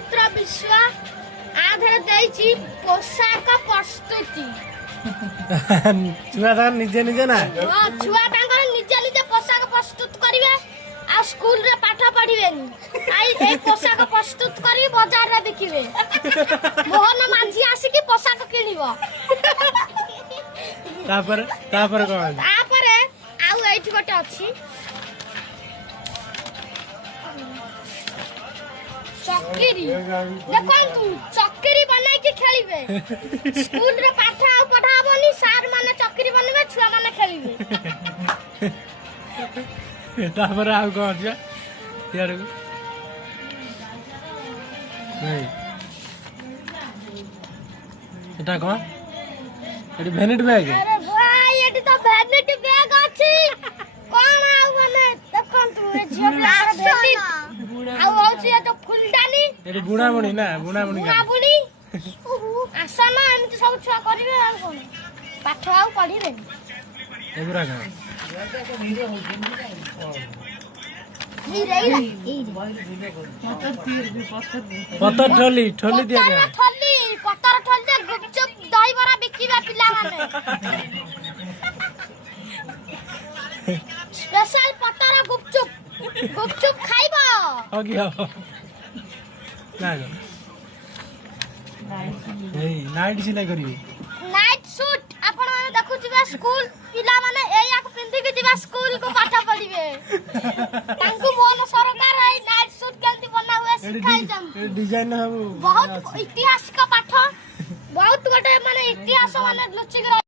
ବିଚିତ୍ର ବିଶ୍ୱ ଆଧରେ ଦେଇଛି ପୋଷାକ ପ୍ରସ୍ତୁତି। ଛୁଆ ତାଙ୍କର ନିଜେ ନିଜେ ନା ଛୁଆ ତାଙ୍କର ନିଜେ ନିଜେ ପୋଷାକ ପ୍ରସ୍ତୁତ କରିବେ ଆଉ ସ୍କୁଲରେ ପାଠ ପଢିବେନି। ଏଇ ପୋଷାକ ପ୍ରସ୍ତୁତ କରି ବଜାରରେ ବିକିବେ। ମୋହନ ମାଝି ଆସିକି ପୋଷାକ କିଣିବ। ତାପରେ କଣ ଅଛି? ତାପରେ ଆଉ ଏଇଠି ଗୋଟେ ଅଛି ଚକିରି। ଦେଖନ୍ତୁ ଚକିରି ବନେଇକି ଖେଳିବେ। ସ୍କୁଲରେ ପାଠ ଆଉ ପଢା ହବନି, ସାର୍ ମାନେ ଚକିରି ବନେଇବେ, ଛୁଆ ମାନେ ଖେଳିବେ। ତାପରେ ଆଉ କଣ ଅଛି ଇଆଡକୁ? ଏଟା କଣ? ଏଠି ଭ୍ୟାନିଟି ବ୍ୟାଗ। ଆରେ ଭାଇ ଏଠି ତ ଭ୍ୟାନିଟି ବ୍ୟାଗ ଅଛି। କଣ ଆଉ ମାନେ ଦେଖନ୍ତୁ ଏ ଝିଅ ପିଲାଙ୍କର ଭେଟି ଆଉ ହଉଛି ଏ ତ ଫୁଲଦାନୀ। ଏଠି ବୁଣାବୁଣି ନା ବୁଣାବୁଣି ବୁଣାବୁଣି ଆସନ ଏମିତି ସବୁ ଛୁଆ କରିବେ। ଆଉ କଣ ପାଠ ଆଉ ପଢିବେନି। ଏଗୁରା କଣ? ପତର ଠୋଲି ତିଆରି ହବ। ପତର ଠୋଲି ଗୁପଚୁପ ଦହିବରା ବିକିବା ପିଲାମାନେ। ସ୍ପେଶାଲ ପତର ଗୁପଚୁପ ଖାଇବ। ହବ କି ହବ ନା ନାଇଟ ସିଲେଇ କରିବି। ନାଇଟ ସୁଟ ଆପଣ ମାନେ ଦେଖୁଥିବେ ସ୍କୁଲ ପିଲାମାନେ ଏଇଆକୁ ପିନ୍ଧିକି ଯିବା ସ୍କୁଲକୁ ପାଠ ପଢିବେ। ତାଙ୍କୁ ମୋହନ ସରକାର ଏଇ ନାଇଟ ସୁଟ କେମିତି ବନା ହୁଏ ଶିଖାଇଛନ୍ତି। ଡିଜାଇନ ସବୁ ବହୁତ ଐତିହାସିକ ପାଠ, ବହୁତ ଗୋଟେ ମାନେ ଇତିହାସ ମାନେ ଲୁଚିକି